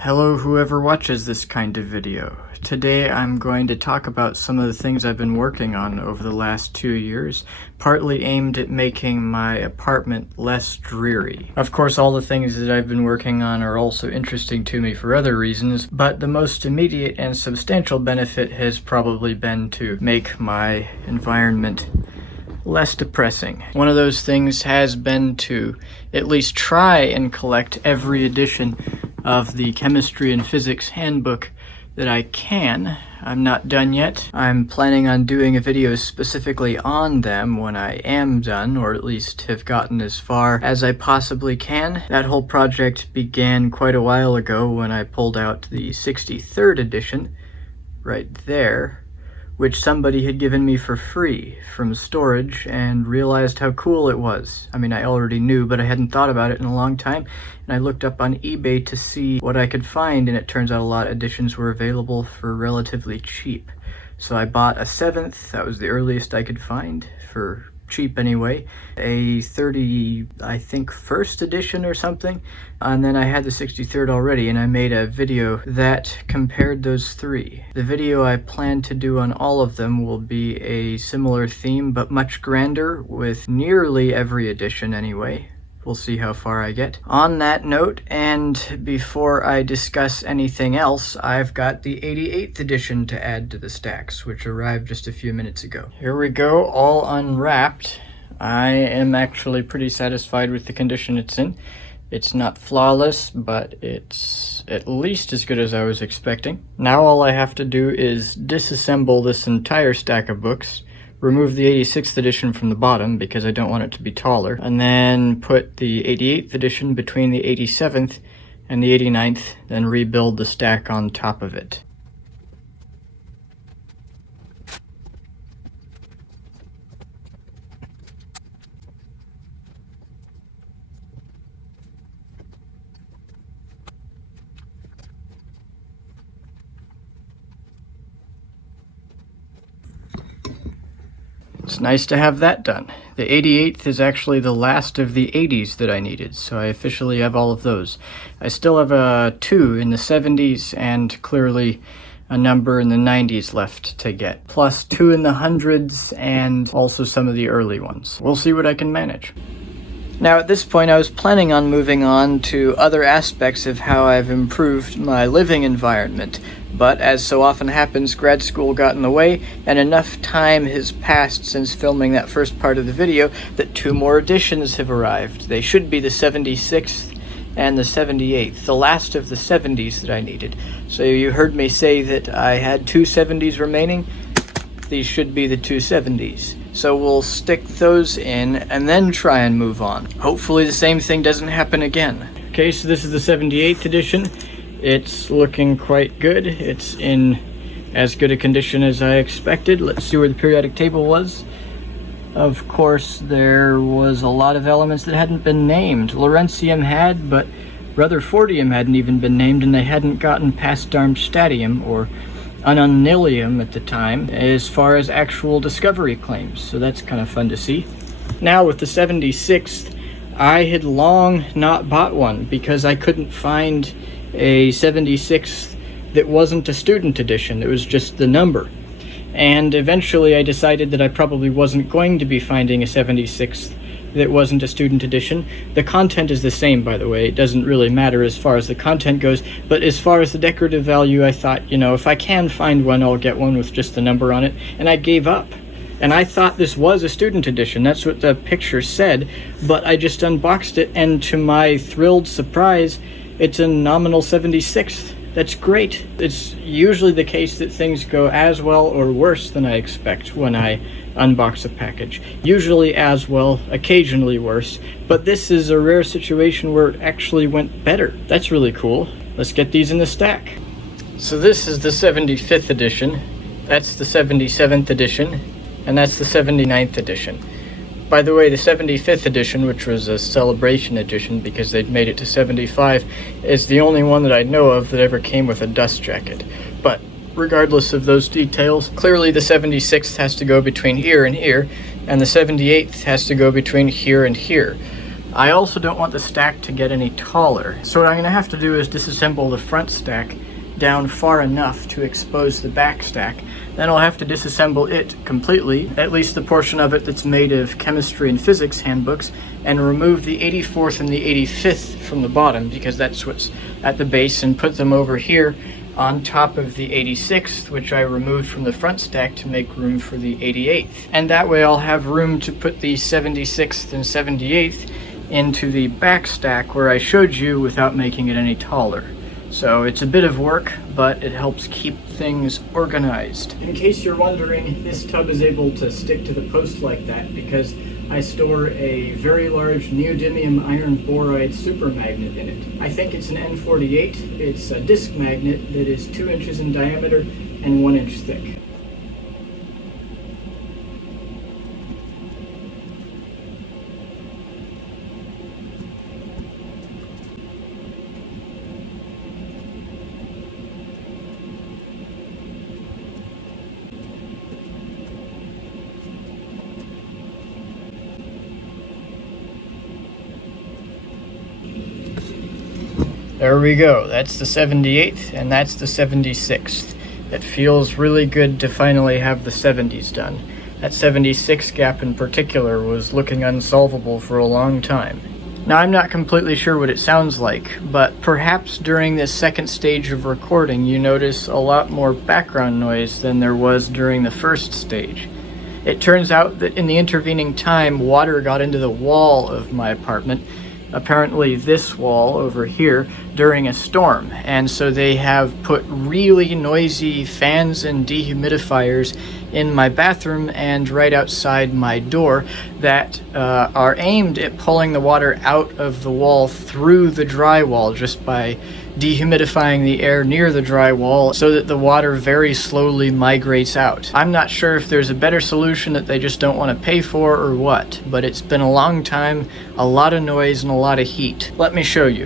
Hello whoever watches this kind of video. Today I'm going to talk about some of the things I've been working on over the last 2 years, partly aimed at making my apartment less dreary. Of course, all the things that I've been working on are also interesting to me for other reasons, but the most immediate and substantial benefit has probably been to make my environment less depressing. One of those things has been to at least try and collect every edition of the chemistry and physics handbook that I can. I'm not done yet. I'm planning on doing a video specifically on them when I am done, or at least have gotten as far as I possibly can. That whole project began quite a while ago when I pulled out the 63rd edition, right there, which somebody had given me for free from storage, and realized how cool it was. I mean, I already knew, but I hadn't thought about it in a long time, and I looked up on eBay to see what I could find, and it turns out a lot of editions were available for relatively cheap. So I bought a 7th, that was the earliest I could find, for cheap anyway, a 30, I think, first edition or something, and then I had the 63rd already, and I made a video that compared those three. The video I plan to do on all of them will be a similar theme, but much grander, with nearly every edition anyway. We'll see how far I get. On that note, and before I discuss anything else, I've got the 88th edition to add to the stacks, which arrived just a few minutes ago. Here we go, all unwrapped. I am actually pretty satisfied with the condition it's in. It's not flawless, but it's at least as good as I was expecting. Now all I have to do is disassemble this entire stack of books, remove the 86th edition from the bottom because I don't want it to be taller, and then put the 88th edition between the 87th and the 89th, then rebuild the stack on top of it. It's nice to have that done. The 88th is actually the last of the 80s that I needed, so I officially have all of those. I still have a 2 in the 70s and clearly a number in the 90s left to get, plus 2 in the 100s and also some of the early ones. We'll see what I can manage. Now at this point I was planning on moving on to other aspects of how I've improved my living environment, but as so often happens, grad school got in the way, and enough time has passed since filming that first part of the video that 2 more editions have arrived. They should be the 76th and the 78th, the last of the 70s that I needed. So you heard me say that I had 2 70s remaining. These should be the 2 70s. So we'll stick those in and then try and move on. Hopefully the same thing doesn't happen again. Okay, so this is the 78th edition. It's looking quite good. It's in as good a condition as I expected. Let's see where the periodic table was. Of course, there was a lot of elements that hadn't been named. Lawrencium had, but Rutherfordium hadn't even been named, and they hadn't gotten past Darmstadtium or Ununilium at the time as far as actual discovery claims, so that's kind of fun to see. Now with the 76th, I had long not bought one because I couldn't find a 76th that wasn't a student edition. It was just the number. And eventually I decided that I probably wasn't going to be finding a 76th that wasn't a student edition. The content is the same, by the way. It doesn't really matter as far as the content goes, but as far as the decorative value, I thought, you know, if I can find one, I'll get one with just the number on it, and I gave up. And I thought this was a student edition. That's what the picture said, but I just unboxed it, and to my thrilled surprise, it's a nominal 76th. That's great. It's usually the case that things go as well or worse than I expect when I unbox a package. Usually as well, occasionally worse, but this is a rare situation where it actually went better. That's really cool. Let's get these in the stack. So this is the 75th edition, that's the 77th edition, and that's the 79th edition. By the way, the 75th edition, which was a celebration edition because they'd made it to 75, is the only one that I know of that ever came with a dust jacket. But regardless of those details, clearly the 76th has to go between here and here, and the 78th has to go between here and here. I also don't want the stack to get any taller. So what I'm gonna have to do is disassemble the front stack down far enough to expose the back stack. Then I'll have to disassemble it completely, at least the portion of it that's made of chemistry and physics handbooks, and remove the 84th and the 85th from the bottom, because that's what's at the base, and put them over here on top of the 86th, which I removed from the front stack to make room for the 88th. And that way I'll have room to put the 76th and 78th into the back stack where I showed you without making it any taller. So it's a bit of work, but it helps keep things organized. In case you're wondering, this tub is able to stick to the post like that because I store a very large neodymium iron boride supermagnet in it. I think it's an N48. It's a disc magnet that is 2 inches in diameter and 1 inch thick. There we go. That's the 78th and that's the 76th. It feels really good to finally have the 70s done. That 76 gap in particular was looking unsolvable for a long time. Now I'm not completely sure what it sounds like, but perhaps during this second stage of recording you notice a lot more background noise than there was during the first stage. It turns out that in the intervening time, water got into the wall of my apartment, apparently this wall over here, during a storm, and so they have put really noisy fans and dehumidifiers in my bathroom and right outside my door that are aimed at pulling the water out of the wall through the drywall just by dehumidifying the air near the drywall so that the water very slowly migrates out. I'm not sure if there's a better solution that they just don't want to pay for or what, but it's been a long time, a lot of noise and a lot of heat. Let me show you.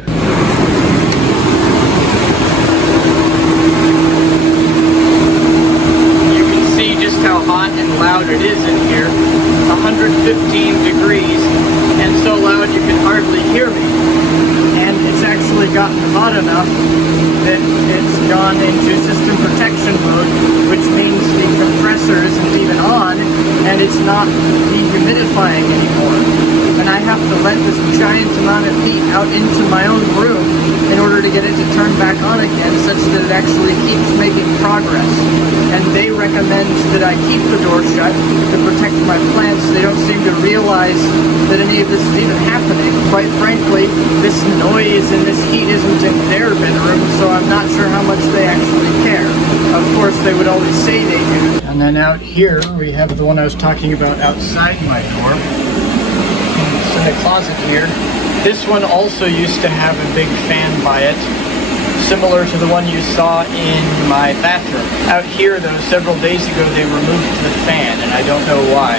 You can see just how hot and loud it is in here. 115 degrees and so loud you can hardly hear me. And it's actually gotten hot enough that it's gone into system protection mode, which means the compressor isn't even on and it's not dehumidifying anymore. And I have to let this giant amount of heat out into my own room in order to get it to turn back on again, such that it actually keeps making progress. And they recommend that I keep the door shut to protect my plants. They don't seem to realize that any of this is even happening. Quite frankly, this noise and this heat isn't in their bedroom, so I'm not sure how much they actually care. Of course, they would always say they do. And then out here, we have the one I was talking about outside my door. It's in the closet here. This one also used to have a big fan by it, similar to the one you saw in my bathroom. Out here, though, several days ago, they removed the fan, and I don't know why.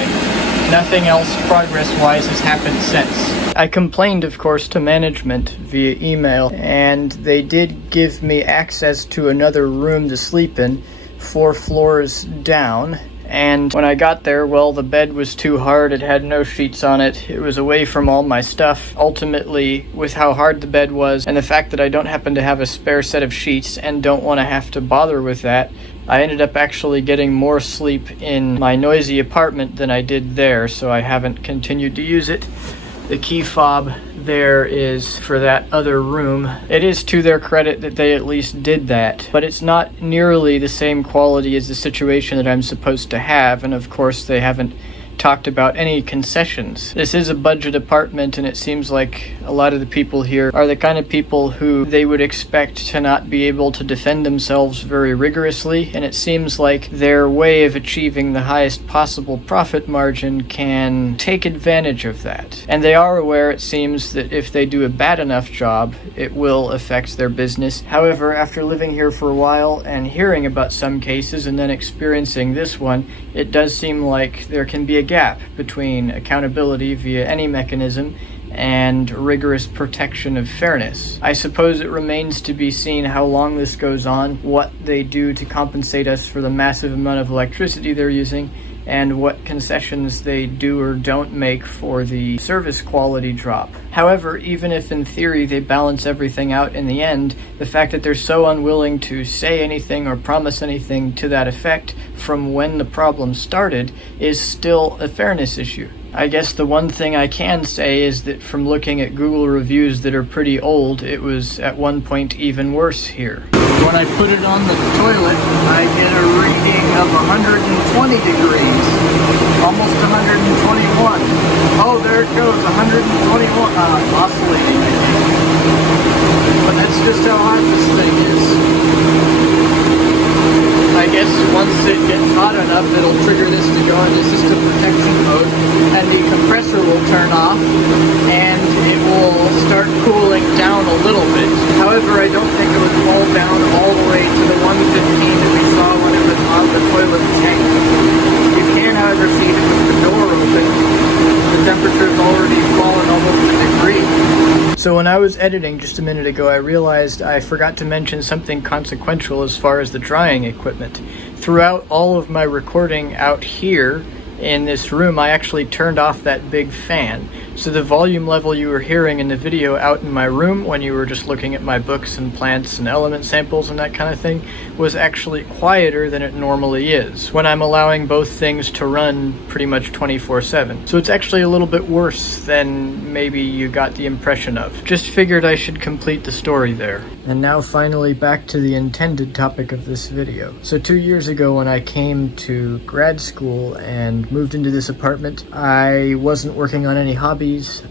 Nothing else progress-wise has happened since. I complained, of course, to management via email, and they did give me access to another room to sleep in, 4 floors down. And when I got there, well, the bed was too hard, it had no sheets on it, it was away from all my stuff. Ultimately, with how hard the bed was, and the fact that I don't happen to have a spare set of sheets and don't want to have to bother with that, I ended up actually getting more sleep in my noisy apartment than I did there, so I haven't continued to use it. The key fob there is for that other room. It is to their credit that they at least did that, but it's not nearly the same quality as the situation that I'm supposed to have, and of course they haven't talked about any concessions. This is a budget apartment, and it seems like a lot of the people here are the kind of people who they would expect to not be able to defend themselves very rigorously, and it seems like their way of achieving the highest possible profit margin can take advantage of that. And they are aware, it seems, that if they do a bad enough job, it will affect their business. However, after living here for a while and hearing about some cases and then experiencing this one, it does seem like there can be a gap between accountability via any mechanism and rigorous protection of fairness. I suppose it remains to be seen how long this goes on, what they do to compensate us for the massive amount of electricity they're using, and what concessions they do or don't make for the service quality drop. However, even if in theory they balance everything out in the end, the fact that they're so unwilling to say anything or promise anything to that effect from when the problem started is still a fairness issue. I guess the one thing I can say is that from looking at Google reviews that are pretty old, it was at one point even worse here. When I put it on the toilet, I get a reading of 120 degrees, almost 121. Oh, there it goes, 121, oscillating, I think. But that's just how hot this thing is. I guess once it gets hot enough, it'll trigger this to go into system protection mode, and the compressor will turn off, and it will start cooling down a little bit. However, I don't think it would fall down all the way to the 115 that we saw when it was on the toilet tank. You can, however, see that with the door open, the temperature's already fallen almost a degree. So when I was editing just a minute ago, I realized I forgot to mention something consequential as far as the drying equipment. Throughout all of my recording out here in this room, I actually turned off that big fan. So the volume level you were hearing in the video out in my room when you were just looking at my books and plants and element samples and that kind of thing was actually quieter than it normally is when I'm allowing both things to run pretty much 24/7. So it's actually a little bit worse than maybe you got the impression of. Just figured I should complete the story there. And now finally back to the intended topic of this video. So 2 years ago when I came to grad school and moved into this apartment, I wasn't working on any hobbies.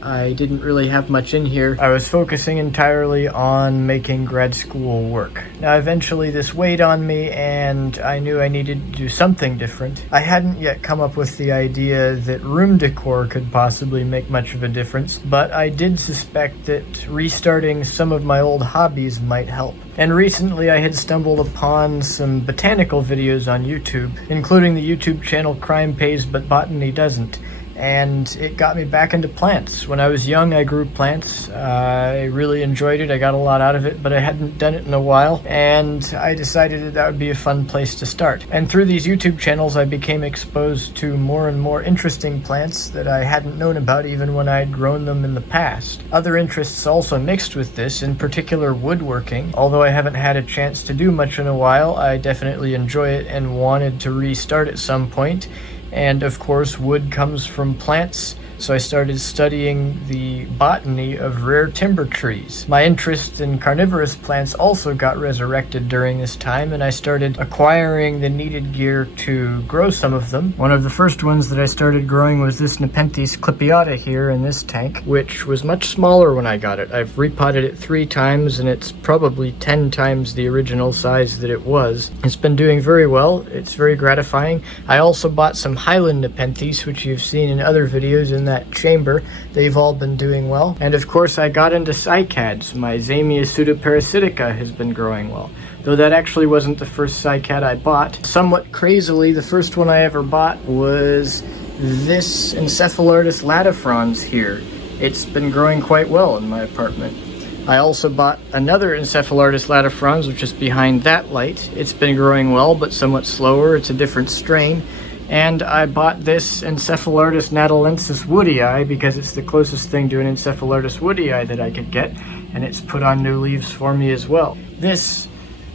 I didn't really have much in here. I was focusing entirely on making grad school work. Now eventually this weighed on me and I knew I needed to do something different. I hadn't yet come up with the idea that room decor could possibly make much of a difference, but I did suspect that restarting some of my old hobbies might help. And recently I had stumbled upon some botanical videos on YouTube, including the YouTube channel Crime Pays But Botany Doesn't. And it got me back into plants. When I was young, I grew plants. I really enjoyed it. I got a lot out of it, but I hadn't done it in a while, and I decided that that would be a fun place to start. And through these YouTube channels, I became exposed to more and more interesting plants that I hadn't known about even when I had grown them in the past. Other interests also mixed with this, in particular woodworking. Although I haven't had a chance to do much in a while, I definitely enjoy it and wanted to restart at some point. And of course, wood comes from plants, so I started studying the botany of rare timber trees. My interest in carnivorous plants also got resurrected during this time, and I started acquiring the needed gear to grow some of them. One of the first ones that I started growing was this Nepenthes clipeata here in this tank, which was much smaller when I got it. I've repotted it 3 times, and it's probably 10 times the original size that it was. It's been doing very well. It's very gratifying. I also bought some Highland Nepenthes, which you've seen in other videos in that chamber. They've all been doing well. And of course I got into cycads. My Zamia pseudoparasitica has been growing well. Though that actually wasn't the first cycad I bought. Somewhat crazily, the first one I ever bought was this Encephalartis latifrons here. It's been growing quite well in my apartment. I also bought another Encephalartis latifrons, which is behind that light. It's been growing well, but somewhat slower. It's a different strain. And I bought this Encephalartis natalensis woodii because it's the closest thing to an Encephalartis woodii that I could get, and it's put on new leaves for me as well. This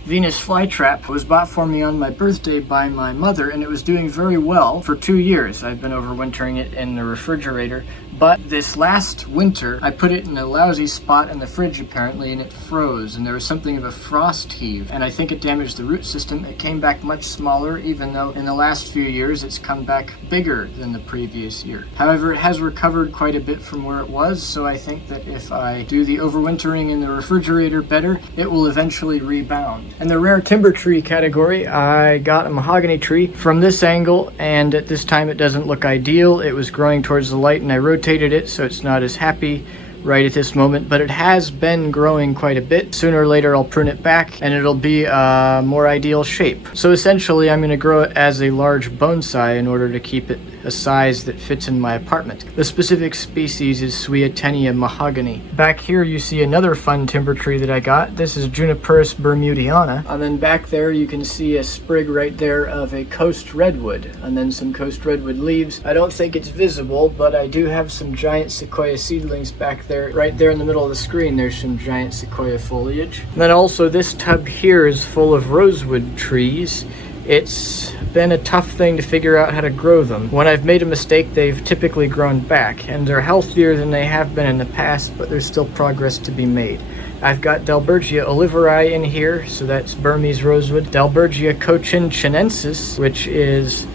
Venus flytrap was bought for me on my birthday by my mother, and it was doing very well for 2 years. I've been overwintering it in the refrigerator, but this last winter I put it in a lousy spot in the fridge apparently, and it froze, and there was something of a frost heave, and I think it damaged the root system. It came back much smaller, even though in the last few years it's come back bigger than the previous year. However, it has recovered quite a bit from where it was, so I think that if I do the overwintering in the refrigerator better, it will eventually rebound. In the rare timber tree category, I got a mahogany tree from this angle, and at this time it doesn't look ideal. It was growing towards the light and I rotated it so it's not as happy right at this moment, but it has been growing quite a bit. Sooner or later I'll prune it back and it'll be a more ideal shape. So essentially I'm going to grow it as a large bonsai in order to keep it a size that fits in my apartment. The specific species is Swietenia mahogany. Back here you see another fun timber tree that I got. This is Juniperus bermudiana, and then back there you can see a sprig right there of a coast redwood, and then some coast redwood leaves. I don't think it's visible, but I do have some giant sequoia seedlings back there. Right there in the middle of the screen there's some giant sequoia foliage. And then also this tub here is full of rosewood trees. It's been a tough thing to figure out how to grow them. When I've made a mistake, they've typically grown back, and they're healthier than they have been in the past, but there's still progress to be made. I've got Dalbergia oliveri in here, so that's Burmese rosewood. Dalbergia cochinchinensis, which is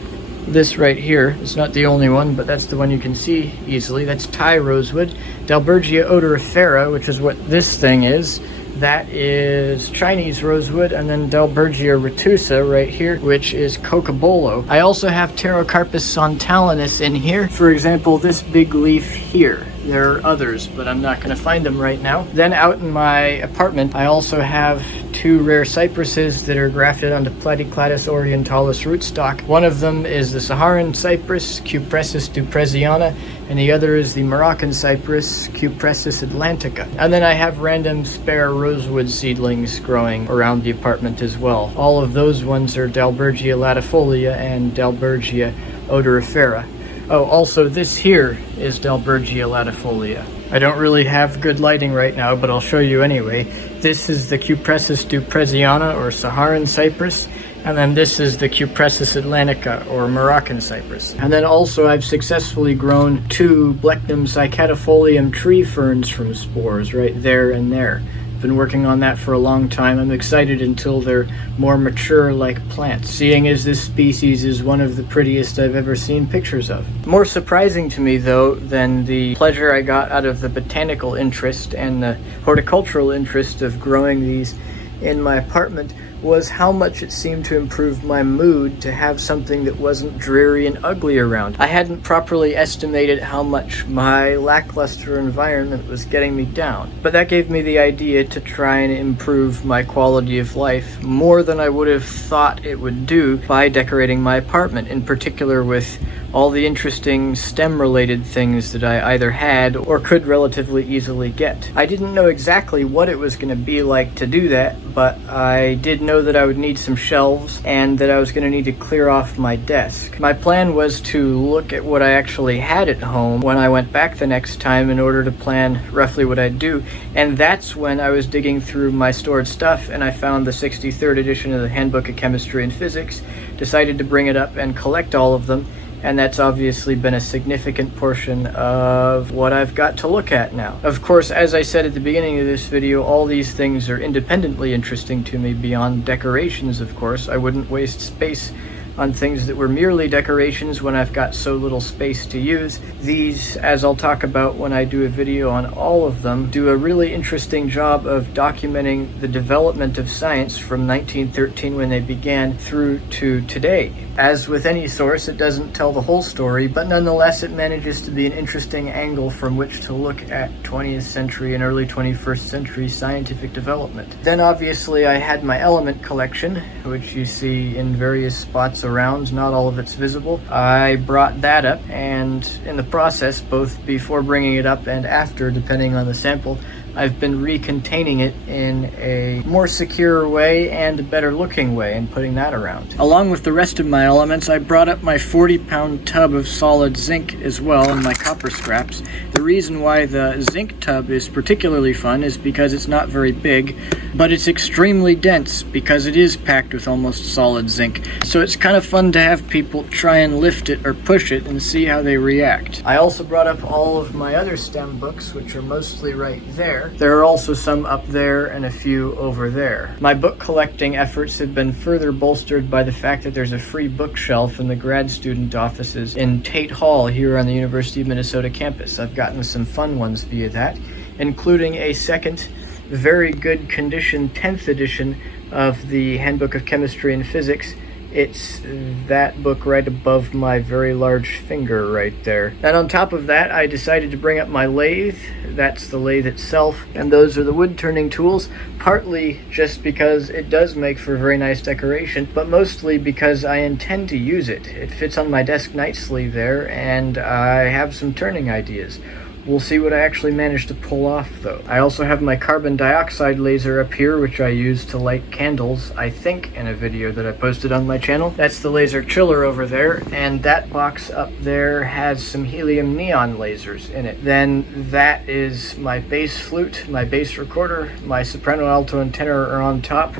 this right here. It's not the only one, but that's the one you can see easily. That's Thai rosewood. Dalbergia odorifera, which is what this thing is. That is Chinese rosewood, and then Dalbergia retusa right here, which is cocobolo. I also have Pterocarpus sontalinus in here. For example, this big leaf here. There are others, but I'm not going to find them right now. Then out in my apartment, I also have two rare cypresses that are grafted onto Platycladus orientalis rootstock. One of them is the Saharan cypress, Cupressus dupresiana, and the other is the Moroccan cypress, Cupressus atlantica. And then I have random spare rosewood seedlings growing around the apartment as well. All of those ones are Dalbergia latifolia and Dalbergia odorifera. Oh, also this here is Dalbergia latifolia. I don't really have good lighting right now, but I'll show you anyway. This is the Cupressus dupresiana, or Saharan cypress, and then this is the Cupressus atlantica, or Moroccan cypress. And then also I've successfully grown two Blechnum cycadifolium tree ferns from spores right there and there. Been working on that for a long time. I'm excited until they're more mature like plants, seeing as this species is one of the prettiest I've ever seen pictures of. More surprising to me though than the pleasure I got out of the botanical interest and the horticultural interest of growing these in my apartment was how much it seemed to improve my mood to have something that wasn't dreary and ugly around. I hadn't properly estimated how much my lackluster environment was getting me down, but that gave me the idea to try and improve my quality of life more than I would have thought it would do by decorating my apartment, in particular with all the interesting STEM-related things that I either had or could relatively easily get. I didn't know exactly what it was going to be like to do that, but I did know that I would need some shelves and that I was going to need to clear off my desk. My plan was to look at what I actually had at home when I went back the next time in order to plan roughly what I'd do, and that's when I was digging through my stored stuff and I found the 63rd edition of the Handbook of Chemistry and Physics, decided to bring it up and collect all of them, and that's obviously been a significant portion of what I've got to look at now. Of course, as I said at the beginning of this video, all these things are independently interesting to me beyond decorations, of course. I wouldn't waste space on things that were merely decorations when I've got so little space to use. These, as I'll talk about when I do a video on all of them, do a really interesting job of documenting the development of science from 1913 when they began through to today. As with any source, it doesn't tell the whole story, but nonetheless it manages to be an interesting angle from which to look at 20th century and early 21st century scientific development. Then obviously I had my element collection, which you see in various spots around, not all of it's visible. I brought that up, and in the process, both before bringing it up and after, depending on the sample, I've been recontaining it in a more secure way and a better looking way and putting that around. Along with the rest of my elements, I brought up my 40-pound tub of solid zinc as well and my copper scraps. The reason why the zinc tub is particularly fun is because it's not very big, but it's extremely dense because it is packed with almost solid zinc. So it's kind of fun to have people try and lift it or push it and see how they react. I also brought up all of my other STEM books, which are mostly right there. There are also some up there and a few over there. My book collecting efforts have been further bolstered by the fact that there's a free bookshelf in the grad student offices in Tate Hall here on the University of Minnesota campus. I've gotten some fun ones via that, including a second, very good condition 10th edition of the Handbook of Chemistry and Physics, It's that book right above my very large finger right there. And on top of that, I decided to bring up my lathe. That's the lathe itself, and those are the wood turning tools, partly just because it does make for very nice decoration, but mostly because I intend to use it. It fits on my desk night sleeve there, and I have some turning ideas. We'll see what I actually managed to pull off, though. I also have my carbon dioxide laser up here, which I use to light candles, I think in a video that I posted on my channel. That's the laser chiller over there, and that box up there has some helium neon lasers in it. Then that is my bass flute, my bass recorder, my soprano, alto, and tenor are on top,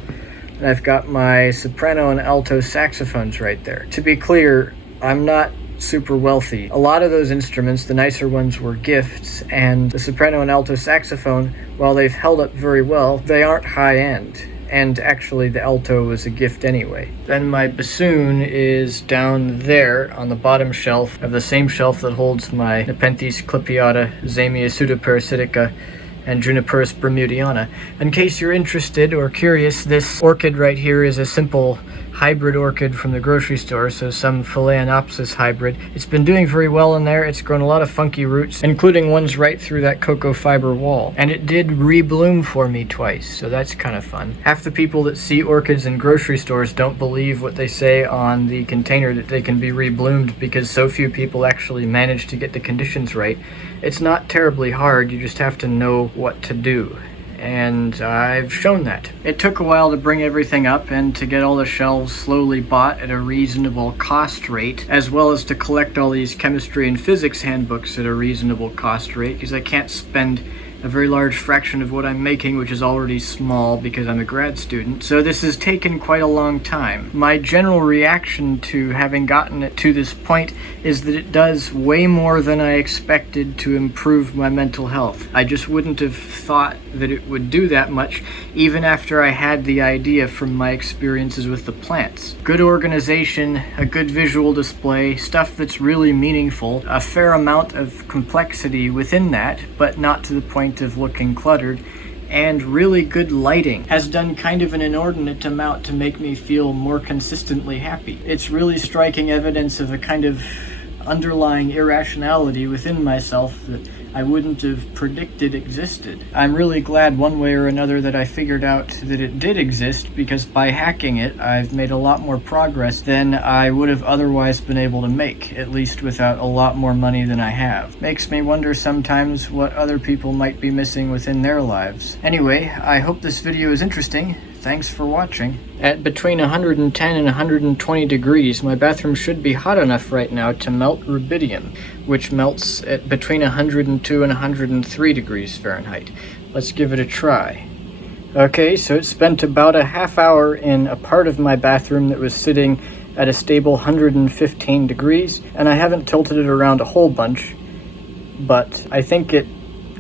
and I've got my soprano and alto saxophones right there. To be clear, I'm not super wealthy. A lot of those instruments, the nicer ones, were gifts, and the soprano and alto saxophone, while they've held up very well, they aren't high-end. And actually the alto was a gift anyway. Then my bassoon is down there on the bottom shelf of the same shelf that holds my Nepenthes clipiata, Zamia pseudoparasitica, and Juniperus bermudiana. In case you're interested or curious, this orchid right here is a simple hybrid orchid from the grocery store, so some Phalaenopsis hybrid. It's been doing very well in there. It's grown a lot of funky roots, including ones right through that cocoa fiber wall. And it did rebloom for me twice, so that's kind of fun. Half the people that see orchids in grocery stores don't believe what they say on the container that they can be rebloomed because so few people actually manage to get the conditions right. It's not terribly hard, you just have to know what to do. And I've shown that. It took a while to bring everything up and to get all the shelves slowly bought at a reasonable cost rate, as well as to collect all these chemistry and physics handbooks at a reasonable cost rate, because I can't spend a very large fraction of what I'm making, which is already small because I'm a grad student. So this has taken quite a long time. My general reaction to having gotten it to this point is that it does way more than I expected to improve my mental health. I just wouldn't have thought that it would do that much, even after I had the idea from my experiences with the plants. Good organization, a good visual display, stuff that's really meaningful, a fair amount of complexity within that, but not to the point of looking cluttered, and really good lighting has done kind of an inordinate amount to make me feel more consistently happy. It's really striking evidence of a kind of underlying irrationality within myself that I wouldn't have predicted existed. I'm really glad one way or another that I figured out that it did exist, because by hacking it, I've made a lot more progress than I would have otherwise been able to make, at least without a lot more money than I have. Makes me wonder sometimes what other people might be missing within their lives. Anyway, I hope this video is interesting. Thanks for watching. At between 110 and 120 degrees, my bathroom should be hot enough right now to melt rubidium, which melts at between 102 and 103 degrees Fahrenheit. Let's give it a try. Okay, so it spent about a half hour in a part of my bathroom that was sitting at a stable 115 degrees, and I haven't tilted it around a whole bunch, but I think it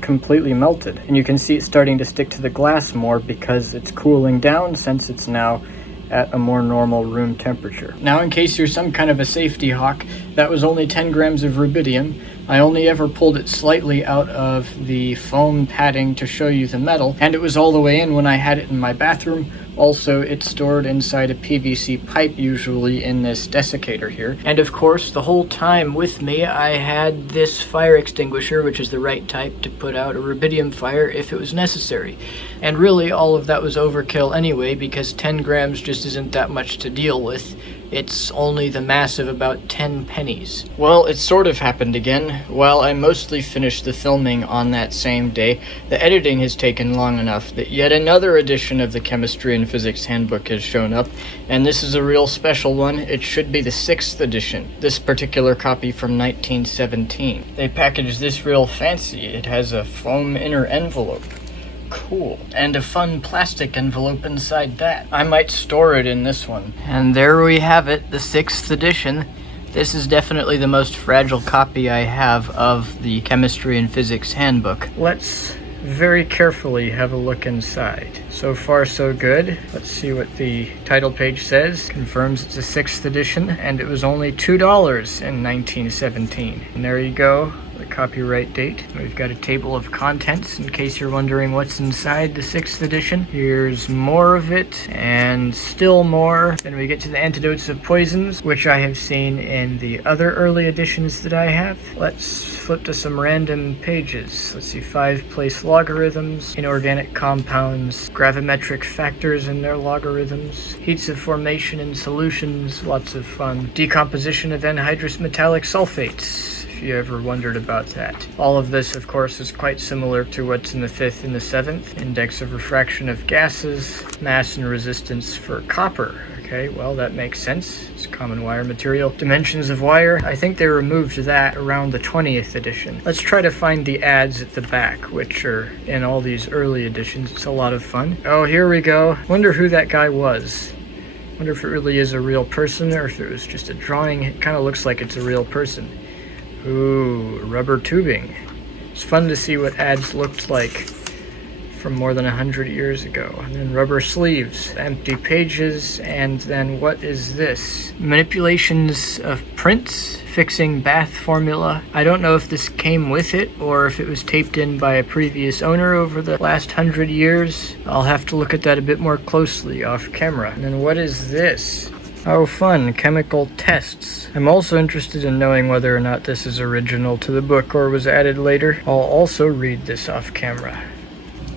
completely melted, and you can see it starting to stick to the glass more because it's cooling down since it's now at a more normal room temperature. Now, in case you're some kind of a safety hawk, that was only 10 grams of rubidium. I only ever pulled it slightly out of the foam padding to show you the metal, and it was all the way in when I had it in my bathroom. Also, it's stored inside a PVC pipe, usually in this desiccator here. And of course, the whole time with me, I had this fire extinguisher, which is the right type to put out a rubidium fire if it was necessary. And really, all of that was overkill anyway, because 10 grams just isn't that much to deal with. It's only the mass of about 10 pennies. Well, it sort of happened again. While I mostly finished the filming on that same day, the editing has taken long enough that yet another edition of the Chemistry and Physics Handbook has shown up, and this is a real special one. It should be the 6th edition, this particular copy from 1917. They packaged this real fancy. It has a foam inner envelope. Cool. And a fun plastic envelope inside that. I might store it in this one. And there we have it, the 6th edition. This is definitely the most fragile copy I have of the Chemistry and Physics Handbook. Let's very carefully have a look inside. So far, so good. Let's see what the title page says. Confirms it's a 6th edition, and it was only $2 in 1917. And there you go, the copyright date. We've got a table of contents in case you're wondering what's inside the 6th edition. Here's more of it, and still more. Then we get to the antidotes of poisons, which I have seen in the other early editions that I have. Let's flip to some random pages. Let's see, 5-place logarithms, inorganic compounds, gravimetric factors and their logarithms, heats of formation in solutions, lots of fun, decomposition of anhydrous metallic sulfates, if you ever wondered about that. All of this, of course, is quite similar to what's in the 5th and the 7th. Index of refraction of gases, mass and resistance for copper. Okay, well, that makes sense. It's common wire material. Dimensions of wire, I think they removed that around the 20th edition. Let's try to find the ads at the back, which are in all these early editions. It's a lot of fun. Oh, here we go. Wonder who that guy was. Wonder if it really is a real person or if it was just a drawing. It kind of looks like it's a real person. Ooh, rubber tubing. It's fun to see what ads looked like from more than 100 years ago. And then rubber sleeves, empty pages, and then what is this? Manipulations of prints, fixing bath formula. I don't know if this came with it or if it was taped in by a previous owner over the last 100 years. I'll have to look at that a bit more closely off camera. And then what is this? Oh, fun, chemical tests. I'm also interested in knowing whether or not this is original to the book or was added later. I'll also read this off camera.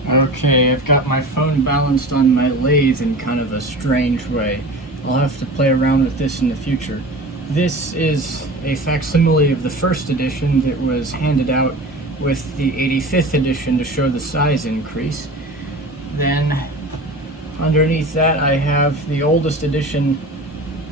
Okay, I've got my phone balanced on my lathe in kind of a strange way. I'll have to play around with this in the future. This is a facsimile of the 1st edition that was handed out with the 85th edition to show the size increase. Then underneath that I have the oldest edition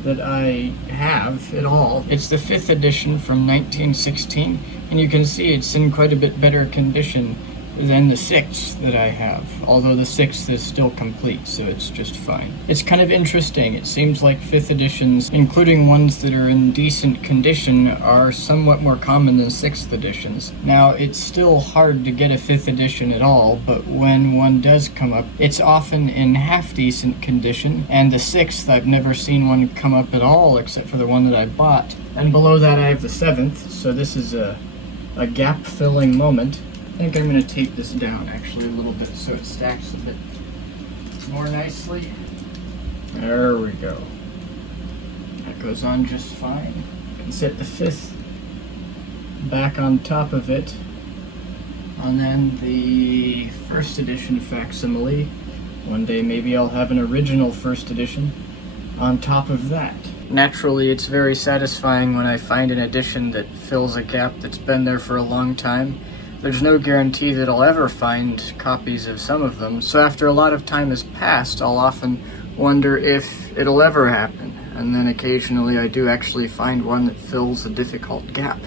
that I have at all. It's the 5th edition from 1916, and you can see it's in quite a bit better condition than the 6th that I have, although the 6th is still complete, so it's just fine. It's kind of interesting. It seems like 5th editions, including ones that are in decent condition, are somewhat more common than 6th editions. Now, it's still hard to get a 5th edition at all, but when one does come up, it's often in half-decent condition, and the 6th, I've never seen one come up at all, except for the one that I bought. And below that I have the 7th, so this is a gap-filling moment. I think I'm going to tape this down actually a little bit so it stacks a bit more nicely. There we go. That goes on just fine. You can set the 5th back on top of it. And then the 1st edition facsimile. One day maybe I'll have an original 1st edition on top of that. Naturally, it's very satisfying when I find an edition that fills a gap that's been there for a long time. There's no guarantee that I'll ever find copies of some of them, so after a lot of time has passed, I'll often wonder if it'll ever happen. And then occasionally I do actually find one that fills a difficult gap,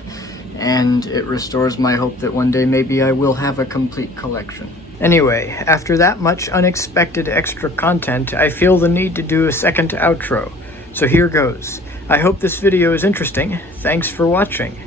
and it restores my hope that one day maybe I will have a complete collection. Anyway, after that much unexpected extra content, I feel the need to do a second outro. So here goes. I hope this video is interesting. Thanks for watching.